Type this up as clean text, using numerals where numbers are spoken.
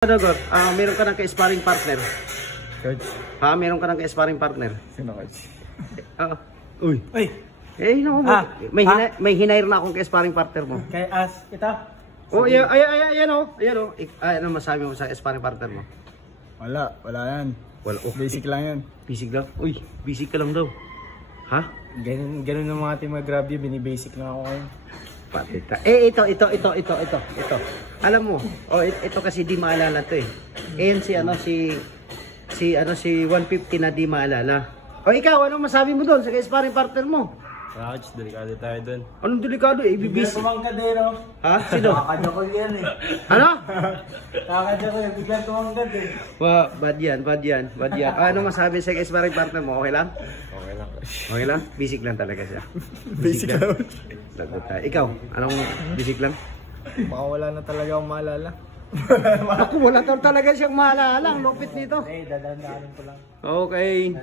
Dogor, meron ka ng ka-sparring partner. Coach. Meron ka ng ka-sparring partner. Sino, coach? Uy. Uy. No, may hinair na akong ka-sparring partner mo. Kay As, ito? Oh, ayan o. Ano masabi mo sa sparring partner mo? Wala yan. Wala. Basic lang yan. Basic lang? Uy, basic ka lang daw. Ha? Ganun ng mga team mag-grab yun, binibasic lang ako ngayon. Patita. Ito. Alam mo, ito kasi di maalala to eh. Ayan si 150 na di maalala. Ikaw, ano masabi mo doon sa sparring partner mo? Coach, delikado tayo doon. Anong delikado eh? Bigla tumangkad eh, no? Ha? Sino? Kakadya ko yan eh. Ano? Kakadya ko eh, bigla tumangkad eh. Bad yan. Ano masabi sa sparring partner mo? Okay lang? Okay lang, coach. Okay lang? Basic lang talaga siya. Basic lang. Lagot tayo. Ikaw, anong basic lang? Baka wala na talaga akong maalala. Ako, wala talaga siyang maalala. Ang lupit nito. Eh, dadaan ko lang. Okay.